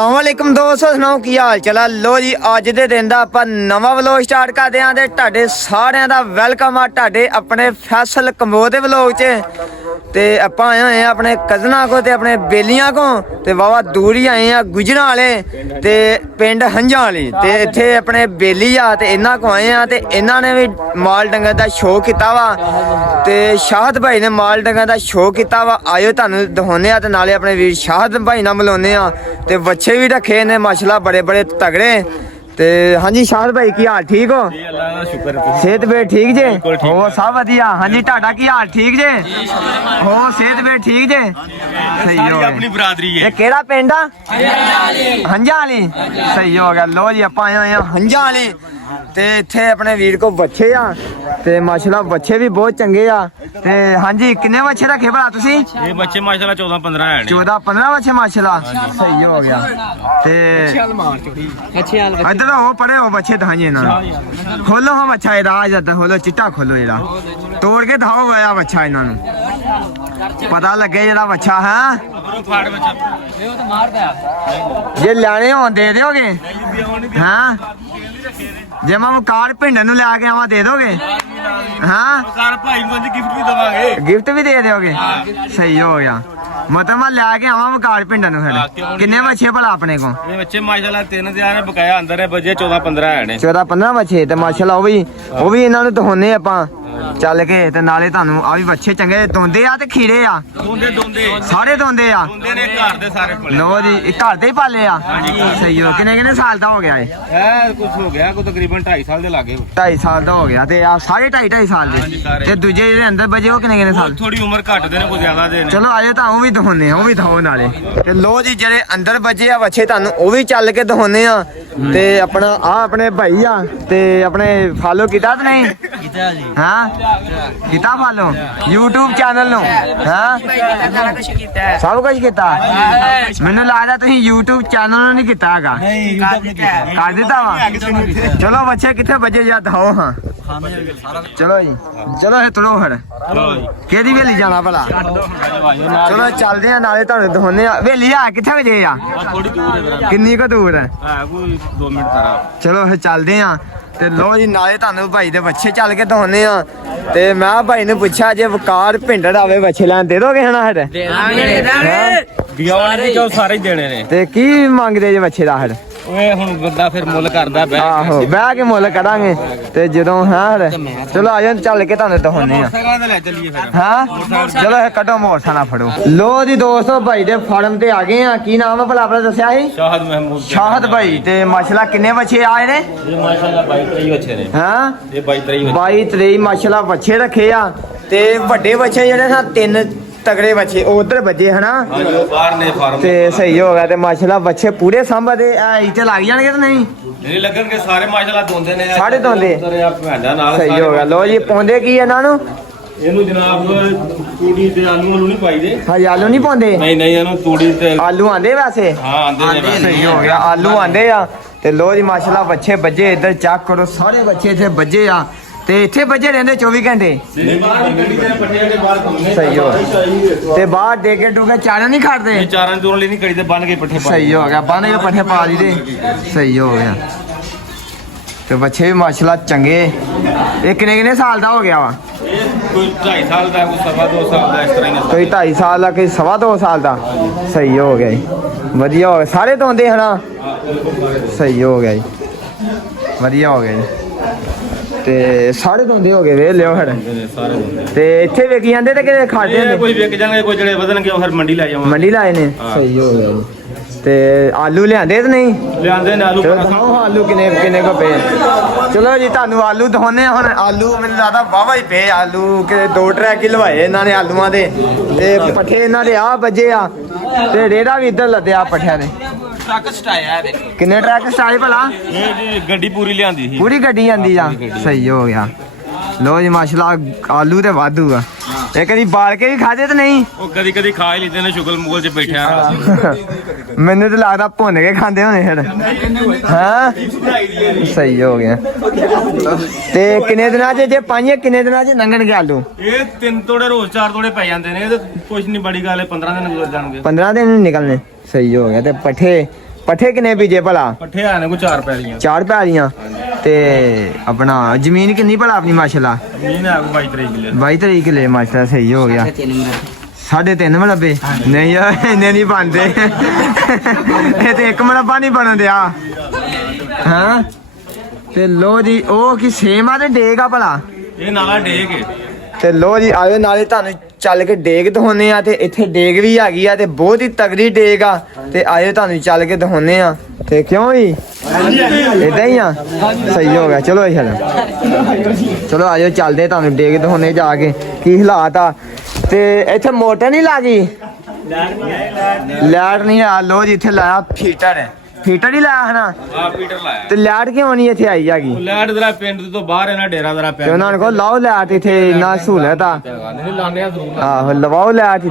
अस्सलामुअलैकुम दोस्तों, सुनाओ की हाल चला। लो जी अज दे दिन दा आपां नवां व्लॉग स्टार्ट करदे आं ते तुहाडे सारिआं दा वेलकम आ तुहाडे अपने फैसल कंबोह दे व्लॉग च। ते आपां आए होए आं अपने कज़नां को ते अपने बेलियां को ते वावा दूर ही आए आं गुजरां वाले ते पिंड हंजां वाली ते इत्थे अपने बेली आ ते इन्हां को आए आं ते इन्हां ने भी माल डंगर दा शो कीता वा ते शाहद भाई ने माल डंगर दा शो कीता वा। आयो तुहानूं दिखाउने आ ते नाले अपने वीर शाहद भाई नाल मिलाउने आ ते बच्चे भी रखे ने माशाल्लाह बड़े बड़े तगड़े। ते हाँ जी शाहद भाई की हाल ठीक हो? सेहत वे ठीक जे हो? सब वधिया। हाँ जी तुहाडा की हाल ठीक जे हो? सेहत वे ठीक जे? सही हो गया। अपनी बरादरी है। ये केड़ा पिंड आ? हंजां वाली। सही हो गया। लो जी आपां आए होए हां हंजां वाली ते इत्थे अपने वीर को बच्चे आ ते माशाल्लाह बच्चे भी बहुत चंगे आ। ते हाँ जी किन्ने बच्चे रखे भला तुसी? ये बच्चे माशाल्लाह 14-15 है। 14-15 बच्चे माशाल्लाह। सही हो गया। ते इधर हो पड़े हो बच्चे दहाइए ना खोलो हम अच्छा राज खोलो चिट्टा खोलो जरा तोड़ के धाओ गया बच्चा इन्होंने पता लगे जरा बच्चा है जे लाने हो दे दोगे। हाँ जे मैं कार पिंड नु लैके आवा दे दोगे? हाँ गिफ्ट भी दे दोगे? सही हो गया। मतलब मैं लैके आवा कार पिंड नु फिर किन्ने बच्चे भला अपने को? ये बच्चे माशाल्लाह 3 ने बकाया अंदर है बजे 14-15 है। 14-15 बच्चे ते माशाल्लाह वो भी इन्हां नु दिखाउने आपां चल के ते नाले तुहानूं आ भी बच्चे चंगे दोंदे आ ते खीरे आ दोंदे सारे दोंदे आ ने घर दे सारे पले। लो जी घर दे ही पाले आ। सही हो। किन्ने साल दा हो गया है? कुछ हो गया को तकरीबन 2.5 साल दे लागे। 2.5 साल दा हो गया ते आ सारे 2.5 साल दे ते दूजे जेह्ड़े अंदर बजे हो किन्ने साल? थोड़ी उम्र घट दे ने कोई ज्यादा दे ने। चलो आजो तां भी दिखाउने ओ भी दिखाओ नाले ते लो जी जेह्ड़े अंदर बजे आ बच्चे तुहानूं ओ भी चल के दिखाउने आ ते अपना आ अपने भाई आ ते अपने फॉलो कीता ते नहीं? कीता जी। हां कीता फॉलो YouTube चैनल नु? हां सब कुछ कीता। मैनूं लगदा तुसीं YouTube चैनल नहीं कीता हैगा। कर दित्ता वा। चलो बच्चे कित्थे बजे जा दिखाओ। हां चलो जी चलो हे तुरो फिर केदी वेली जाना भला? चलो चलदे आ नाले तुहानूं दिखाउने आ वेली आ कित्थे वजे आ किन्नी क दूर है? कोई 2 मिनट सारा। चलो फिर चलदे आ ते लो जी नाले तुहानूं भाई दे बच्चे चल के दिखाउने आ ते मैं भाई ने पूछा जे वकार भिंडड़ आवे बच्चे लैन दे दोगे हना फिर? दिया सारे देने ने ते की मंगदे जे बच्चे दा फिर? ओए हुन बंदा फिर मुੱਲ करदा बੈ आहो बह के मुੱਲ करांगे ते ਜਦੋਂ है चलो आ जाओ चल के तुहानूं दिखाउने आ। मोटरसाइकिल ले चलिए फिर। हाँ चलो कटो मोटरसाइकिल फड़ो। लो जी दोस्तों भाई दे फार्म ते आ गए हैं। की नाम है भला अपना दस्या ही? शाहद महमूद। शाहद भाई ते माशाल्लाह किन्ने बच्चे आए ने? ये माशाल्लाह 22-23 बच्चे ने। हाँ ये 22-23 22-23 माशाल्लाह बच्चे रखे आ ते वड्डे बच्चे जेहड़े ना 3 तगड़े बच्चे उधर बजे है ना बाहर ने फार्म ते सही हो गया ते माशाल्लाह बच्चे पूरे संभे इते लग जाएंगे तो नहीं? नहीं लगन के सारे माशाल्लाह दोंदे ने सारे दोंदे। सही हो गया। लो जी पौंदे की इन्हां नु? ਇਹਨੂੰ ਜਨਾਬ ਤੂੜੀ ਤੇ ਆਲੂ ਨਹੀਂ ਪਾਈਦੇ। हाँ आलू नहीं पौंदे? ਨਹੀਂ ਇਹਨੂੰ ਤੂੜੀ ਤੇ आलू आंदे वैसे? ਹਾਂ ਆਂਦੇ ਨੇ। सही हो गया आलू आंदे आ ते लो जी माशाल्लाह बच्चे बजे इधर चेक करो सारे बच्चे इथे बजे आ ते इथे बजे रहंदे 24 घंटे। सही हो ते बाहर डेके डूके चारा नहीं खाते? ਚਾਰਨ ਚੂਰਨ ਲਈ ਨਹੀਂ ਕਰੀਦੇ ਬੰਨ ਕੇ ਪੱਠੇ ਪਾ। सही हो गया बन के पट्ठे पा दी दे। सही हो गया ते बच्चे भी माशाल्लाह चंगे। ये किन्ने साल दा हो गया वा? ਕੋਈ 2.5 ਸਾਲ ਦਾ ਕੋਈ 2.5 ਸਾਲ ਦਾ ਇਸ ਤਰ੍ਹਾਂ ਹੀ। कोई 2.5 साल का कोई 2.5 साल का। सही हो गया जी वधिया हो गया सारे धोंदे है ना? सही हो गया जी वधिया हो गया जी ते सारे धोंदे हो गए वे लियो फिर ते इत्थे वेकी जांदे ते किते खाते ਇਹ ਕੋਈ ਵਿਕ ਜਾਣਗੇ ਕੋਈ ਜਿਹੜੇ ਵਧਣਗੇ ਉਹ ਫਿਰ ਮੰਡੀ ਲੈ ਜਾਵਾਂ। मंडी लाए ने। सही हो गया जी ते आलू लियांदे ते नहीं? ਲਿਆਂਦੇ ਨੇ ਆਲੂ। चलो दिखाओ आलू किन्ने को पे। चलो जी तुहानूं आलू दिखाउने हुण आलू मैनूं लगदा वाहवा ही पे आलू कि 2 ट्रैक ही लवाए इन्हां ने आलूआं दे ते पट्ठे इन्हां दे आ बजे आ ते रेड़ा भी इधर लद्या पट्ठिਆਂ दे। ਟਰੱਕ ਸਟਾਇਆ ਇਹਦੇ। किन्ने ट्रैक स्टाइल भला? ਇਹ ਜੀ ਗੱਡੀ ਪੂਰੀ ਲਿਆਂਦੀ ਸੀ। पूरी गड्डी आंदी जा। सही हो गया। लो जी माशाल्लाह आलू ते वाधू आ। ये कदी बाल के भी खादे ते नहीं? ਉਹ ਕਦੀ ਕਦੀ ਖਾ ਹੀ ਲੈਂਦੇ ਨੇ ਸ਼ੁਗਲ ਮੁਗਲ 'ਚ ਬੈਠਿਆ। मैनू तो लगता भुन के खाते होने फिर। हाँ सही हो गया। ते किन्ने दिनां च जे पाइए किन्ने दिनां च लंघण के आलू? ਇਹ 3 ਤੋੜੇ ਰੋਜ਼ 4 ਤੋੜੇ ਪੈ ਜਾਂਦੇ ਨੇ। ਇਹ ਤਾਂ ਕੁਝ ਨਹੀਂ ਬੜੀ ਗੱਲ ਹੈ। 15 ਦਿਨ ਗੁਜ਼ਰ ਜਾਣਗੇ। 15 दिन निकलने। सही हो गया। ते पट्ठे ਪੱਠੇ ਕਿੰਨੇ ਬੀਜੇ ਭਲਾ? ਪੱਠੇ ਆ ਨੇ ਕੋ 4 ਪੈਲੀਆਂ 4 ਪੈਲੀਆਂ ਤੇ ਆਪਣਾ ਜ਼ਮੀਨ ਕਿੰਨੀ ਭਲਾ ਆਪਣੀ ਮਾਸ਼ਾਅੱਲਾ? ਜ਼ਮੀਨ ਆ 22 ਕਿੱਲੇ 22 ਕਿੱਲੇ ਮਾਸ਼ਾਅੱਲਾ ਸਹੀ ਹੋ ਗਿਆ। 3.5 ਮਰਬੇ ਨਹੀਂ ਯਾਰ ਇੰਨੇ ਨਹੀਂ ਬਣਦੇ ਇਹ ਤੇ 1 ਮਰਬਾ ਨਹੀਂ ਬਣਨ ਦਿਆ ਹਾਂ। ਤੇ ਲੋ ਜੀ ਉਹ ਕੀ ਸੇਮ ਆ ਤੇ ਡੇਗ ਆ ਭਲਾ? ਇਹ ਨਾਲਾ ਡੇਕ ਹੈ। ਤੇ ਲੋ ਜੀ ਆਇਓ ਨਾਲੇ ਤੁਹਾਨੂੰ ਚੱਲ ਕੇ ਡੇਗ ਦਿਖਾਉਨੇ ਆ ਤੇ ਇੱਥੇ ਡੇਗ ਵੀ ਹੈਗੀ ਆ ਤੇ ਬਹੁਤ ਹੀ ਤਗੜੀ ਡੇਗ ਆ ਤੇ ਆਇਓ ਤੁਹਾਨੂੰ ਚੱਲ ਕੇ ਦਿਖਾਉਨੇ ਆ ਤੇ ਕਿਉਂ ਜੀ ਇਦਾਂ ਹੀ ਆ ਸਹੀ ਹੋ ਗਿਆ। ਚਲੋ ਚਲੋ ਆਇਓ ਚੱਲਦੇ ਤੁਹਾਨੂੰ ਡੇਗ ਦਿਖਾਉਨੇ ਜਾ ਕੇ ਕੀ ਹਾਲਾਤ ਆ। ਤੇ ਇੱਥੇ ਮੋਟਰ ਨਹੀਂ ਲੱਗੀ? ਲਾਈਟ ਨਹੀਂ ਆ। ਲੋ ਜੀ ਇੱਥੇ ਲਾਇਆ ਫੀਟਰ ਹੀ ਲਾਇਆ ਹਨਾ? ਪੀਟਰ ਲਾਇਆ ਤੇ ਲਾਈਟ ਕਿਉਂ ਨਹੀਂ ਇੱਥੇ ਆਈ ਹੈਗੀ? ਲੈਟ ਜ਼ਰਾ ਪਿੰਡ ਤੋਂ ਬਾਹਰ ਇਹਨਾਂ ਡੇਰਾ ਜ਼ਰਾ ਤੇ ਉਹਨਾਂ ਨੂੰ ਕਹੋ ਲਾਓ ਲਾਈਟ ਇੱਥੇ ਇੰਨਾ ਸਹੂਲਤ ਆ। ਨਹੀਂ ਲਾਣੇ ਆ ਜ਼ਰੂਰ ਆਹੋ ਲਵਾਓ ਲਾਈਟ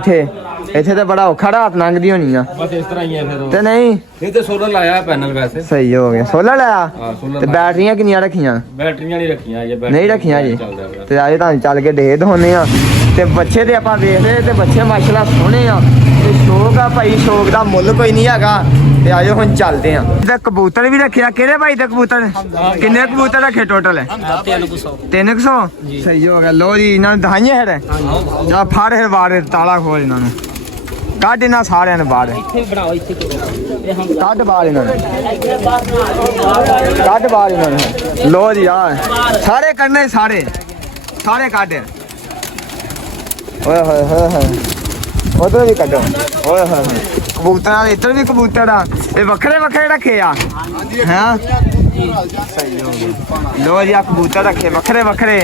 ਇੱਥੇ ਤਾਂ ਬੜਾ ਔਖਾ ਰਾਤ ਲੰਘਦੀ ਹੋਣੀ ਆ। ਬਸ ਇਸ ਤਰ੍ਹਾਂ ਹੀ ਆ ਫਿਰ ਤੇ ਨਹੀਂ ਤੇ ਸੋਲਰ ਲਾਇਆ ਪੈਨਲ ਵੈਸੇ ਸਹੀ ਹੋ ਗਿਆ। ਸੋਲਰ ਲਾਇਆ ਸੋਲਰ ਤੇ ਬੈਟਰੀਆਂ ਕਿੰਨੀਆਂ ਰੱਖੀਆਂ? ਬੈਟਰੀਆਂ ਨਹੀਂ ਰੱਖੀਆਂ ਨਹੀਂ ਰੱਖੀਆਂ ਜੀ। ਤੇ ਆਜੇ ਤੁਹਾਨੂੰ ਚੱਲ ਕੇ ਦੇ ਦਿਖਾਉਨੇ ਆ ਤੇ ਬੱਚੇ ਤੇ ਆਪਾਂ ਵੇਖਦੇ ਤੇ ਬੱਚੇ ਮਾਸ਼ਾਅੱਲਾ ਸੋਹਣੇ ਆ ਤੇ ਸ਼ੌਕ ਆ ਭਾਈ, ਸ਼ੌਕ ਦਾ ਮੁੱਲ ਕੋਈ ਨਹੀਂ ਹੈਗਾ। ਤੇ ਆਜੋ ਹੁਣ ਚੱਲਦੇ ਆ। ਤੇ ਕਬੂਤਰ ਵੀ ਰੱਖਿਆ ਕਿਹੜੇ ਭਾਈ ਦੇ ਕਬੂਤਰ? ਕਿੰਨੇ ਕਬੂਤਰ ਰੱਖੇ ਟੋਟਲ? 300 ਸਹੀ ਹੋ ਗਿਆ। ਲੋ ਜੀ ਇਹਨਾਂ ਨੂੰ ਦਹਾਈਆਂ ਹੈ ਜਾਂ ਫੜ ਹੈ ਬਾਹਰ ਤਾਲਾ ਖੋਲ ਇਹਨਾਂ ਨੂੰ ਕੱਢ ਇਹਨਾਂ ਸਾਰਿਆਂ ਨੂੰ ਬਾਹਰ ਕੱਢ ਬਾਹਰ ਇਹਨਾਂ ਨੂੰ ਕੱਢ ਬਾਹਰ ਇਹਨਾਂ ਨੂੰ। ਲੋ ਜੀ ਆ ਸਾਰੇ ਕੱਢਣੇ ਸਾਰੇ ਕੱਢ ਓਏ ਹੋਏ ਹੋਏ ਹੋਏ ਉਧਰ ਵੀ ਕੱਢੋ ਓਏ ਹੋਏ ਹੋਏ ਕਬੂਤਰਾਂ ਦੇ ਇੱਧਰ ਵੀ ਕਬੂਤਰ ਆ ਇਹ ਵੱਖਰੇ ਰੱਖੇ ਆ ਹਾਂ ਸਹੀ ਹੋ ਗਿਆ। ਲੋ ਜੀ ਆ ਕਬੂਤਰ ਰੱਖੇ ਵੱਖਰੇ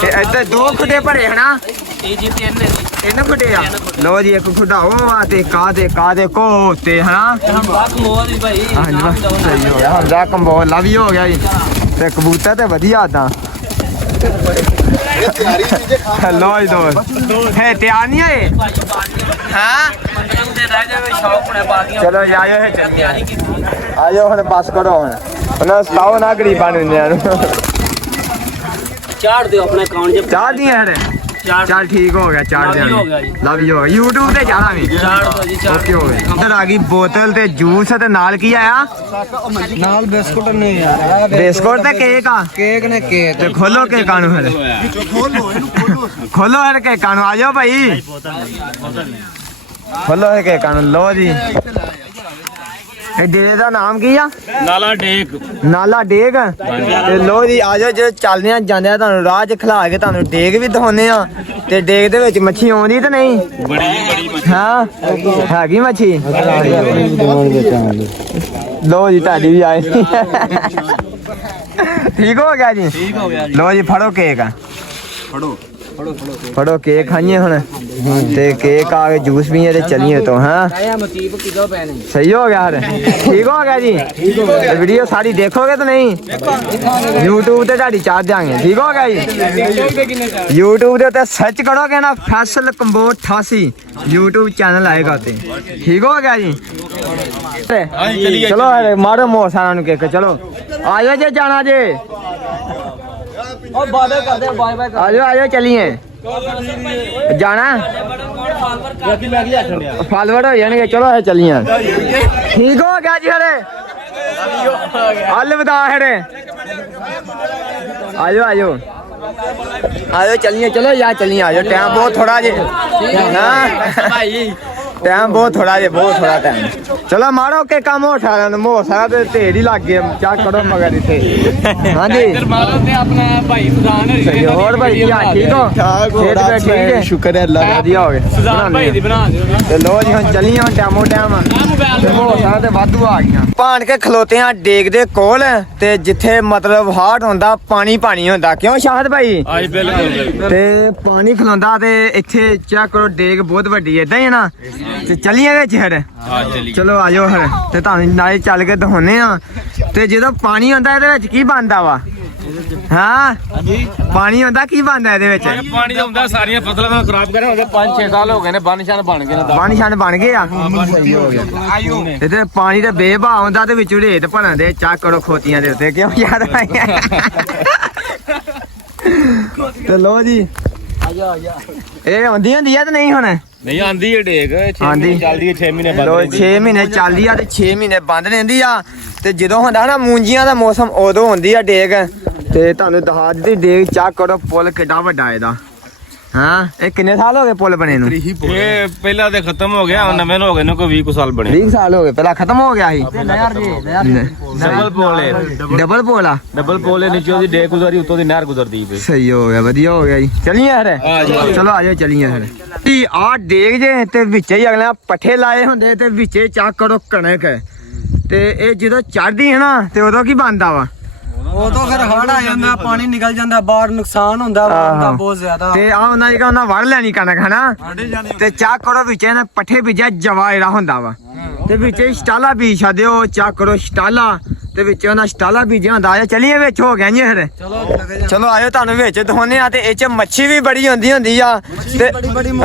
ਤੇ ਇੱਧਰ 2 ਖੁੱਡੇ ਭਰੇ ਹਨਾ? ਇਹ ਜੀ 3 ਖੁੱਡੇ ਆ। ਲੋ ਜੀ ਇੱਕ ਖੁੱਡਾ ਉਹ ਆ ਤੇ ਕਾਦੇ ਕੋ ਤੇ ਹਨਾ? ਭਾਈ ਹਾਂਜੀ ਸਹੀ ਹੋ ਗਿਆ। ਹਮਦਾ ਕੰਬੋਲਾ ਵੀ ਹੋ ਗਿਆ ਜੀ ਤੇ ਕਬੂਤਰ ਤੇ ਵਧੀਆ ਤਾਂ ਲੋ ਜੀ ਦੋਸਤ ਹੈ ਤਿਆਰ ਨਹੀਂ ਆਏ ਹਾਂ? ਚਲੋ ਆਇਓ ਹੁਣ ਬੱਸ ਕਰੋ ਹੁਣ ਉਹਨਾਂ ਸਤਾਓ ਨਾ ਗਰੀਬਾਂ ਨੂੰ ਚਾੜ ਦਿਓ ਆਪਣੇ ਅਕਾਊਂਟ 'ਚ ਚਾਹ ਦੀਆਂ ਹੈ ਚੱਲ ਠੀਕ ਹੋ ਗਿਆ ਚਾੜ ਦਿਆਂ ਲਵ ਯੂ YouTube ਤੇ ਜਾਣਾ ਵੀ ਓਕੇ ਹੋ ਗਿਆ। ਇੱਧਰ ਆ ਗਈ ਬੋਤਲ ਤੇ ਜੂਸ ਤੇ ਨਾਲ ਕੀ ਆਇਆ? ਨਾਲ ਬਿਸਕੁਟ ਨੇ ਯਾਰ ਬਿਸਕੁਟ ਤੇ ਕੇਕ ਨੇ ਕੇਕ ਤੇ ਖੋਲੋ ਕੇਕਾਂ ਨੂੰ ਫਿਰ ਖੋਲੋ ਫਿਰ ਕੇਕਾਂ ਨੂੰ ਆ ਜਾਓ ਭਾਈ ਖੋਲੋ ਇਹ ਕੇਕਾਂ ਨੂੰ। ਲੋ ਜੀ ਇਹ ਡੇਰੇ ਦਾ ਨਾਮ ਕੀ ਆ? ਨਾਲਾ ਡੇਗ ਤੇ ਲੋ ਜੀ ਆ ਜਾਓ ਜੇ ਚੱਲਦੇ ਆ ਜਾਂਦੇ ਆ ਤੁਹਾਨੂੰ ਰਾਹ 'ਚ ਖਿਲਾ ਕੇ ਤੁਹਾਨੂੰ ਡੇਗ ਵੀ ਦਿਖਾਉਂਦੇ ਆ ਤੇ ਡੇਗ ਦੇ ਵਿੱਚ ਮੱਛੀ ਆਉਂਦੀ ਤੇ ਨਹੀਂ? ਬੜੀ ਹਾਂ ਹੈਗੀ ਮੱਛੀ। ਲੋ ਜੀ ਤੁਹਾਡੀ ਵੀ ਆਏ ਠੀਕ ਹੋ ਗਿਆ ਜੀ? ਲੋ ਜੀ ਫੜੋ ਕੇਕ ਫੜੋ ਕੇਕ ਖਾਈਏ ਹੁਣ ਤੇ ਕੇਕ ਆ ਕੇ ਜੂਸ ਪੀਏ ਤੇ ਚਲੀਏ ਤੋਂ ਹਾਂ ਸਹੀ ਹੋ ਗਿਆ ਹਰ ਠੀਕ ਹੋ ਗਿਆ ਜੀ। ਵੀਡੀਓ ਸਾਰੀ ਦੇਖੋਗੇ ਤਾਂ ਨਹੀਂ? YouTube ਤੇ ਤੁਹਾਡੀ ਚਾਹ ਦਿਆਂਗੇ ਠੀਕ ਹੋ ਗਿਆ ਜੀ। YouTube ਦੇ ਉੱਤੇ ਸਰਚ ਕਰੋਗੇ ਨਾ ਫੈਸਲ ਕੰਬੋ 88 YouTube ਚੈਨਲ ਆਏਗਾ ਤੇ ਠੀਕ ਹੋ ਗਿਆ ਜੀ। ਚਲੋ ਮਾਰੋ ਮੋਰ ਸਾਰਿਆਂ ਨੂੰ ਕੇਕ ਚਲੋ ਆਜੋ ਜੇ ਜਾਣਾ ਜੇ ਆਜੋ ਚਲੀਏ ਜਾਣਾ ਫਾਲੋਵਰ ਹੋ ਜਾਣਗੇ। ਚਲੋ ਇਹ ਚੱਲੀਏ ਠੀਕ ਹੋ ਗਿਆ ਜੀ ਹਰੇ ਅਲਵਿਦਾ ਹਰੇ ਆਜੋ ਚੱਲੀਏ ਚਲੋ ਯਾਰ ਚੱਲੀਏ ਆਜੋ ਟਾਈਮ ਬਹੁਤ ਥੋੜਾ ਜੇ ਭਾਈ ਟਾਈਮ ਬਹੁਤ ਥੋੜਾ ਟਾਈਮ ਚਲੋ ਮਾਰੋ ਕੇ ਕੰਮ ਉਠਾ ਲੈਣ ਮੋਹ ਸਾਰਾ ਤੇ ਢੇਰ ਹੀ ਲੱਗ ਗਏ ਚਾ ਕਰੋ ਮਗਰ ਇੱਥੇ ਹਾਂਜੀ ਹੋਰ ਭਾਈ ਕੀ ਹਾਲ ਠੀਕ ਹੋ? ਠੀਕ ਹੈ ਸ਼ੁਕਰ ਹੈ ਅੱਲਾ ਦਾ ਵਧੀਆ ਹੋ ਗਿਆ ਤੇ ਲੋ ਜੀ ਹੁਣ ਚੱਲੀਏ ਹੁਣ ਟਾਈਮ ਤੇ ਮੋਹ ਸਾਰਾ ਤੇ ਵਾਧੂ ਆ ਗਈਆਂ ਭਾਣ ਕੇ ਖਲੋਤੇ ਆ ਡੇਗ ਦੇ ਕੋਲ ਤੇ ਜਿੱਥੇ ਮਤਲਬ ਹਾਰਟ ਹੁੰਦਾ ਪਾਣੀ ਹੁੰਦਾ ਕਿਉਂ ਸ਼ਾਹਦ ਭਾਈ? ਤੇ ਪਾਣੀ ਖਲੋਂਦਾ ਤੇ ਇੱਥੇ ਚੈੱਕ ਕਰੋ ਡੇਗ ਬਹੁਤ ਵੱਡੀ ਏਦਾਂ ਹੀ ਨਾ ਤੇ ਚੱਲੀਏ ਵਿੱਚ ਫਿਰ ਚਲੋ ਆਜੋ ਫਿਰ ਤੇ ਤੁਹਾਨੂੰ ਨਾਲੇ ਚੱਲ ਕੇ ਦਿਖਾਉਨੇ ਆ ਤੇ ਜਦੋਂ ਪਾਣੀ ਹੁੰਦਾ ਇਹਦੇ ਵਿੱਚ ਕੀ ਬਣਦਾ ਵਾ ਹਾਂ ਪਾਣੀ ਹੁੰਦਾ ਕੀ ਬਣਦਾ ਇਹਦੇ ਵਿੱਚ? ਪਾਣੀ ਹੁੰਦਾ ਸਾਰੀਆਂ ਫਸਲਾਂ ਨੂੰ ਖਰਾਬ ਕਰਿਆ ਹੁੰਦਾ 5-6 ਸਾਲ ਹੋ ਗਏ ਨੇ ਬੰਨ ਛਾਨ ਬਣ ਗਏ ਆ ਤੇ ਪਾਣੀ ਦਾ ਬੇਭਾ ਹੁੰਦਾ ਤੇ ਵਿੱਚ ਰੇਤ ਭਰਨ ਦੇ ਚੱਕ ਕਰੋ ਖੋਤੀਆਂ ਦੇ ਉੱਤੇ ਕਿਉਂ ਯਾਦ ਤੇ ਲੋ ਜੀ ਇਹ ਆਉਂਦੀ ਹੁੰਦੀ ਆ ਤੇ ਨਹੀਂ ਹੁਣ ਨਹੀਂ ਆਂਦੀ ਏ ਡੇਗ 6 ਆਂਦੀ। ਮਹੀਨੇ ਚੱਲਦੀ ਏ 6 ਮਹੀਨੇ ਲੋ ਬੰਦ 6 ਮਹੀਨੇ ਚੱਲਦੀ ਆ ਤੇ 6 ਮਹੀਨੇ ਬੰਦ ਰਹਿੰਦੀ ਆ ਤੇ ਜਦੋਂ ਹੁੰਦਾ ਨਾ ਮੂੰਜੀਆਂ ਦਾ ਮੌਸਮ ਉਦੋਂ ਹੁੰਦੀ ਆ ਡੇਗ ਤੇ ਤੁਹਾਨੂੰ ਦਿਖਾ ਦਿੱਤੀ ਡੇਗ ਚੈੱਕ ਕਰੋ ਪੁੱਲ ਕਿੱਡਾ ਵੱਡਾ ਇਹਦਾ ਹਾਂ ਇਹ ਕਿੰਨੇ ਸਾਲ ਹੋ ਗਏ ਪੁੱਲ ਬਣੇ ਨੂੰ ਇਹ ਪਹਿਲਾਂ ਤੇ ਖਤਮ ਹੋ ਗਿਆ ਹੁਣ ਨਵੇਂ ਹੋ ਗਏ ਨੇ ਕੋਈ 20 ਕੁ ਸਾਲ ਬਣੇ 20 ਸਾਲ ਹੋ ਗਏ ਪਹਿਲਾਂ ਖਤਮ ਹੋ ਗਿਆ ਸੀ ਡਬਲ ਪੋਲ ਹੈ ਡਬਲ ਪੋਲ ਆ ਡਬਲ ਪੋਲ ਹੈ ਨੀਚੇ ਉਹਦੀ ਡੇਗ ਗੁਜ਼ਰੀ ਉੱਤੋਂ ਦੀ ਨਹਿਰ ਗੁਜ਼ਰਦੀ ਪਈ ਸਹੀ ਹੋ ਗਿਆ ਵਧੀਆ ਹੋ ਗਿਆ ਜੀ ਚੱਲੀਏ ਯਾਰ ਚਲੋ ਆ ਜਾਓ ਚੱਲੀਏ ਯਾਰ ਜੀ ਆ ਡੇਗ ਜੇ ਤੇ ਵਿੱਚੇ ਹੀ ਅਗਲੇ ਪੱਠੇ ਲਾਏ ਹੁੰਦੇ ਤੇ ਵਿੱਚੇ ਚੱਕ ਕਰੋ ਕਣਕ ਤੇ ਇਹ ਜਦੋਂ ਚੜਦੀ ਹੈ ਨਾ ਤੇ ਉਦੋਂ ਕੀ ਬਣਦਾ ਵਾ ਉਦੋਂ ਫਿਰ ਹੜ ਆ ਜਾਂਦਾ ਪਾਣੀ ਨਿਕਲ ਜਾਂਦਾ ਬਾਹਰ ਨੁਕਸਾਨ ਹੁੰਦਾ ਵਾ ਬਹੁਤ ਜ਼ਿਆਦਾ ਤੇ ਆ ਉਹਨਾਂ ਦੀ ਉਹਨਾਂ ਵੜ ਲੈਣੀ ਕਣਕ ਹਨਾ ਤੇ ਚੱਕ ਕਰੋ ਵਿੱਚੇ ਨਾ ਪੱਠੇ ਬੀਜਿਆ ਜਵਾ ਜਿਹੜਾ ਹੁੰਦਾ ਵਾ ਤੇ ਵਿੱਚੇ ਸਟਾਲਾ ਬੀਜ ਛੱਡਿਓ ਚੱਕ ਕਰੋ ਸਟਾਲਾ ਤੇ ਵਿੱਚ ਉਹਨਾਂ ਸਟਾਲਾ ਬੀਜਿਆ ਹੁੰਦਾ ਆ ਚਲੀਏ ਵਿੱਚ ਹੋ ਗਿਆ ਜੀ ਫਿਰ ਚਲੋ ਆਇਓ ਤੁਹਾਨੂੰ ਵਿੱਚ ਦਿਖਾਉਂਦੇ ਆ ਤੇ ਇਹ ਚ ਮੱਛੀ ਵੀ ਬੜੀ ਹੁੰਦੀ ਆ ਤੇ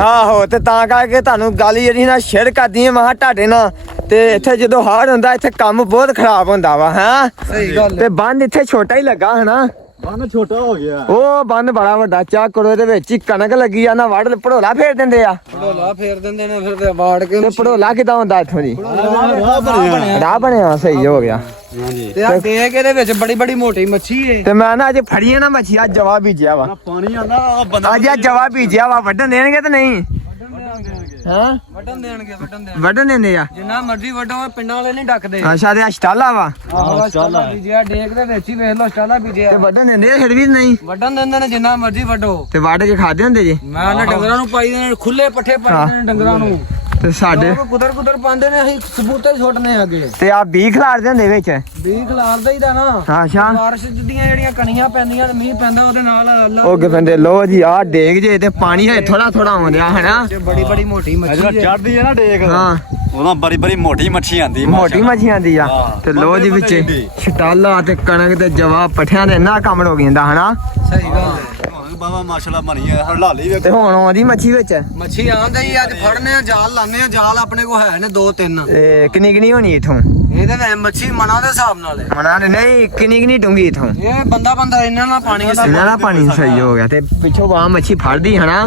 ਆਹੋ ਤੇ ਤਾਂ ਕਰਕੇ ਤੁਹਾਨੂੰ ਗੱਲ ਜਿਹੜੀ ਨਾ ਸ਼ੇਅਰ ਕਰਦੀ ਆ ਮਹਾ ਤੁਹਾਡੇ ਨਾਲ ਤੇ ਇੱਥੇ ਜਦੋਂ ਹਾੜ ਹੁੰਦਾ ਇੱਥੇ ਕੰਮ ਬਹੁਤ ਖਰਾਬ ਹੁੰਦਾ ਵਾ ਹਾਂ ਸਹੀ ਗੱਲ ਤੇ ਬੰਦ ਇੱਥੇ ਛੋਟਾ ਹੀ ਲੱਗਾ ਹਨਾ ਬੰਨ ਛੋਟਾ ਹੋ ਗਿਆ ਉਹ ਬੰਦ ਬੜਾ ਵੱਡਾ ਚੱਕ ਕਰੋ ਇਹਦੇ ਵਿੱਚ ਹੀ ਕਣਕ ਲੱਗੀ ਆ ਨਾ ਵੜ ਭੜੋਲਾ ਫੇਰ ਦਿੰਦੇ ਆ ਢੋਲਾ ਫੇਰ ਦਿੰਦੇ ਨੇ ਫਿਰ ਤੇ ਵਾੜ ਕੇ ਤੇ ਭੜੋਲਾ ਕਿਦਾਂ ਹੁੰਦਾ ਇੱਥੋਂ ਦੀ ਬਣਿਆ ਰਾਹ ਬਣਿਆ ਸਹੀ ਹੋ ਗਿਆ ਤੇ ਆ ਦੇਖ ਇਹਦੇ ਵਿੱਚ ਬੜੀ ਬੜੀ ਮੋਟੀ ਮੱਛੀ ਏ ਤੇ ਮੈਂ ਨਾ ਅੱਜ ਫੜੀਏ ਨਾ ਮੱਛੀ ਆ ਜਵਾ ਬੀਜਿਆ ਵਾ ਪਾਣੀ ਆਂਦਾ ਬੰਦਾ ਅੱਜ ਆ ਜਵਾ ਬੀਜਿਆ ਵਾ ਵੱਢਣ ਦੇਣਗੇ ਤੇ ਨਹੀਂ ਹਾਂ ਵੱਢਣ ਦੇਣਗੇ ਵੱਢਣ ਦਿੰਦੇ ਆ ਜਿੰਨਾ ਮਰਜ਼ੀ ਵੱਢੋ ਪਿੰਡਾਂ ਵਾਲੇ ਨਹੀਂ ਡੱਕਦੇ ਅੱਛਾ ਤੇ ਆ ਸਟਾਲਾ ਵਾ ਆਹ ਸਟਾਲਾ ਬੀਜਿਆ ਡੇਕ ਦੇ ਵਿੱਚ ਹੀ ਵੇਖ ਲਓ ਸਟਾਲਾ ਬੀਜਿਆ ਤੇ ਵੱਢਣ ਦਿੰਦੇ ਆ ਫਿਰ ਵੀ ਨਹੀਂ ਵੱਢਣ ਦਿੰਦੇ ਨੇ ਜਿੰਨਾ ਮਰਜ਼ੀ ਵੱਢੋ ਤੇ ਵੱਢ ਕੇ ਖਾਦੇ ਹੁੰਦੇ ਜੀ ਮੈਂ ਨਾ ਡੰਗਰਾਂ ਨੂੰ ਪਾਈ ਦੇ ਖੁੱਲੇ ਪੱਠੇ ਪਾਈ ਦੇ ਨੇ ਡੰਗਰਾਂ ਨੂੰ ਤੇ ਸਾਡੇ ਲੋਕ ਕੁਦਰ ਪਾਉਂਦੇ ਨੇ ਅਸੀਂ ਸਬੂਤੇ ਹੀ ਸੁੱਟਨੇ ਅੱਗੇ ਤੇ ਆ ਬੀ ਖਿਲਾਰਦੇ ਹੁੰਦੇ ਵਿੱਚ ਵੀ ਖਲਾਰਦਾ ਹੀ ਦਾ ਨਾ ਅੱਛਾ ਬਾਰਿਸ਼ ਦੀਆਂ ਜਿਹੜੀਆਂ ਕਣੀਆਂ ਪੈਂਦੀਆਂ ਨੇ ਮੀਂਹ ਪੈਂਦਾ ਉਹਦੇ ਨਾਲ ਅੱਲਾ ਉਹ ਕਹਿੰਦੇ ਲੋ ਜੀ ਆ ਡੇਗ ਜੇ ਤੇ ਪਾਣੀ ਹੈ ਥੋੜਾ ਥੋੜਾ ਆਉਂਦਿਆ ਹਨਾ ਬੜੀ ਬੜੀ ਮੋਟੀ ਮੱਛੀ ਹੈ ਚੜਦੀ ਹੈ ਨਾ ਡੇਕ ਹਾਂ ਉਹਦਾ ਬੜੀ ਬੜੀ ਮੋਟੀ ਮੱਛੀ ਆਂਦੀ ਮੋਟੀ ਮੱਛੀ ਆਂਦੀ ਆ ਤੇ ਲੋ ਜੀ ਵਿੱਚ ਛਟਾਲਾ ਤੇ ਕਣਕ ਤੇ ਜਵਾ ਪੱਠਿਆਂ ਦੇ ਇੰਨਾ ਕੰਮ ਹੋ ਜਾਂਦਾ ਹਨਾ ਸਹੀ ਗੱਲ ਹੈ ਬਾਬਾ ਮਾਸ਼ਾਅੱਲਾ ਬਣੀ ਹੈ ਹਰਲਾਲੀ ਵੇਖ ਤੇ ਹੁਣ ਆਉਂਦੀ ਮੱਛੀ ਵਿੱਚ ਮੱਛੀ ਆਂਦਾ ਹੀ ਅੱਜ ਫੜਨੇ ਆ ਜਾਲ ਲਾਣੇ ਆ ਜਾਲ ਆਪਣੇ ਕੋ ਹੈ ਨੇ 2-3 ਤੇ ਕਿੰਨੀ ਹੋਣੀ ਇਥੋਂ ਇਹਦੇ ਵਿੱਚ ਮੱਛੀ ਮਨਾ ਦੇ ਹਿਸਾਬ ਨਾਲ ਹੈ ਮਨਾ ਨਹੀਂ ਕਿੰਨੀ ਡੂੰਗੀ ਇਥੋਂ ਇਹ ਬੰਦਾ ਇਹਨਾਂ ਨਾਲ ਪਾਣੀ ਇਹਨਾਂ ਦਾ ਪਾਣੀ ਸਹੀ ਹੋ ਗਿਆ ਤੇ ਪਿੱਛੋਂ ਆ ਮੱਛੀ ਫੜਦੀ ਹਨਾ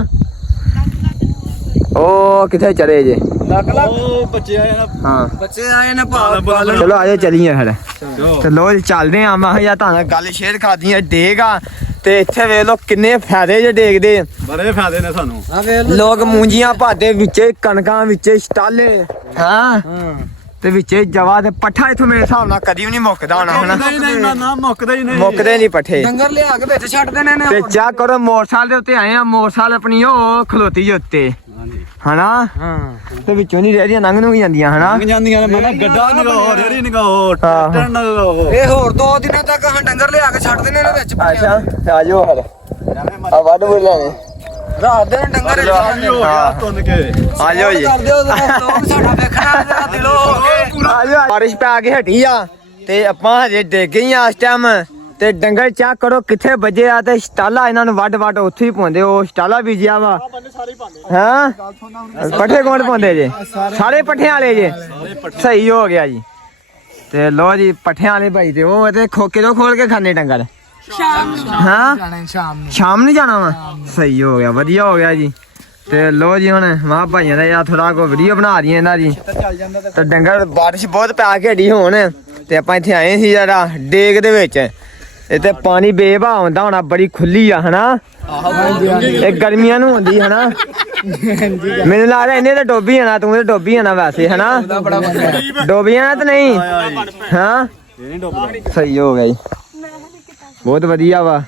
ਉਹ ਕਿੱਥੇ ਚਲੇ ਜੇ ਲੱਗ ਉਹ ਬੱਚੇ ਆਏ ਨਾ ਹਾਂ ਬੱਚੇ ਆਏ ਨੇ ਭਾਲ ਚਲੋ ਆਜੋ ਚਲੀਏ ਫਿਰ ਤੇ ਲੋ ਜੀ ਚੱਲਦੇ ਆ ਮੈਂ ਕਿਹਾ ਤੁਹਾਨੂੰ ਗੱਲ ਸ਼ੇਅਰ ਕਰਦੀ ਆ ਡੇਗ ਆ ਤੇ ਇੱਥੇ ਵੇਖ ਲੋ ਕਿੰਨੇ ਫਾਇਦੇ ਜੇ ਡੇਗ ਦੇ ਬੜੇ ਫਾਇਦੇ ਨੇ ਸਾਨੂੰ ਆ ਵੇਖ ਲੋਕ ਮੂੰਜੀਆਂ ਭਾਦੇ ਵਿੱਚੇ ਕਣਕਾਂ ਵਿੱਚੇ ਸਟਾਲੇ ਹਾਂ ਤੇ ਵਿੱਚੇ ਜਵਾ ਤੇ ਪੱਠਾ ਇਥੋਂ ਮੇਰੇ ਹਿਸਾਬ ਨਾਲ ਕਦੀ ਵੀ ਨਹੀਂ ਮੁੱਕਦਾ ਹੋਣਾ ਹਨਾ ਨਹੀਂ ਨਾ ਮੁੱਕਦਾ ਹੀ ਨਹੀਂ ਮੁੱਕਦੇ ਨਹੀਂ ਪੱਠੇ ਡੰਗਰ ਲਿਆ ਕੇ ਵਿੱਚ ਛੱਡ ਦੇਣੇ ਨੇ ਤੇ ਚਾ ਕਰੋ ਮੋਟਰਸਾਈਕਲ ਦੇ ਉੱਤੇ ਆਏ ਆ ਮੋਟਰਸਾਈਕਲ ਆਪਣੀ ਉਹ ਖਲੋਤੀ ਜੇ ਉੱਤੇ ਹਨਾ ਹਾਂ ਤੇ ਵਿੱਚੋਂ ਨਹੀਂ ਰਹਿ ਰਹੀਆਂ ਲੰਘ ਨੂੰ ਜਾਂਦੀਆਂ ਹਨਾ ਲੰਘ ਜਾਂਦੀਆਂ ਨੇ ਮੈਂ ਨਾ ਗੱਡਾ ਨਗਾਓ ਰੇੜੀ ਨਗਾਓ ਟਰੈਕਟਰ ਨਗਾਓ ਇਹ ਹੋਰ 2 ਦਿਨਾਂ ਤੱਕ ਹਾਂ ਡੰਗਰ ਲਿਆ ਕੇ ਛੱਡ ਦੇਣੇ ਨੇ ਵਿੱਚ ਅੱਛਾ ਤੇ ਆਜੋ ਫਿਰ ਆ ਵੱਢ ਬੁੱਲ ਲੈਣੇ ਰਾਤ ਦੇ ਡੰਗਰ ਹੋ ਗਿਆ ਤੁੰਨ ਕੇ ਆਜੋ ਜੀ ਕਰਦੇ ਹੋ ਦੋਸਤ ਸਾਡਾ ਵੇਖਣਾ ਜਰਾ ਦਿਲੋਂ ਹੋ ਕੇ ਆਜੋ ਬਾਰਿਸ਼ ਪੈ ਕੇ ਹਟੀ ਆ ਤੇ ਆਪਾਂ ਹਜੇ ਡਿੱਗ ਗਏ ਆ ਇਸ ਟਾਈਮ ਤੇ ਡੰਗਰ ਚੈੱਕ ਕਰੋ ਕਿੱਥੇ ਵੱਜੇ ਆ ਤੇ ਸਟਾਲਾ ਇਹਨਾਂ ਨੂੰ ਵੱਡ ਉੱਥੇ ਹੀ ਪਾਉਂਦੇ ਉਹ ਸਟਾਲਾ ਬੀਜਿਆ ਵਾ ਹਾਂ ਪੱਠੇ ਕੌਣ ਪਾਉਂਦੇ ਜੇ ਸਾਰੇ ਪੱਠਿਆਂ ਵਾਲੇ ਜੇ ਸਹੀ ਹੋ ਗਿਆ ਜੀ ਤੇ ਲੋ ਜੀ ਪੱਠਿਆਂ ਵਾਲੇ ਭਾਈ ਤੇ ਉਹ ਤੇ ਕਿਦੋਂ ਖੋਲ ਕੇ ਖਾਣੇ ਡੰਗਰ ਹਾਂ ਸ਼ਾਮ ਨੂੰ ਜਾਣਾ ਵਾ ਸਹੀ ਹੋ ਗਿਆ ਵਧੀਆ ਹੋ ਗਿਆ ਜੀ ਤੇ ਲੋ ਜੀ ਹੁਣ ਮਾਂ ਭਾਈਆਂ ਦਾ ਯਾਰ ਥੋੜਾ ਕੋ ਵੀਡੀਓ ਬਣਾ ਰਹੀ ਇਹਨਾਂ ਦੀ ਤੇ ਡੰਗਰ ਬਾਰਿਸ਼ ਬਹੁਤ ਪੈ ਕੇ ਹਟੀ ਹੁਣ ਤੇ ਆਪਾਂ ਇੱਥੇ ਆਏ ਸੀ ਜਿਹੜਾ ਡੇਗ ਦੇ ਵਿੱਚ ਇੱਥੇ ਪਾਣੀ ਬੇਭਾ ਹੁੰਦਾ ਹੋਣਾ ਬੜੀ ਖੁੱਲੀ ਆ ਹਨਾ ਇਹ ਗਰਮੀਆਂ ਨੂੰ ਹੁੰਦੀ ਹਨਾ ਮੈਨੂੰ ਲੱਗਦਾ ਇਹਨੇ ਤਾਂ ਡੋਬੀ ਜਾਣਾ ਤੂੰ ਤੇ ਡੋਬੀ ਜਾਣਾ ਵੈਸੇ ਹਨਾ ਡੋਬੀ ਜਾਣਾ ਤਾਂ ਨਹੀਂ ਹਾਂ ਸਹੀ ਹੋ ਗਿਆ ਜੀ ਬਹੁਤ ਵਧੀਆ ਵਾ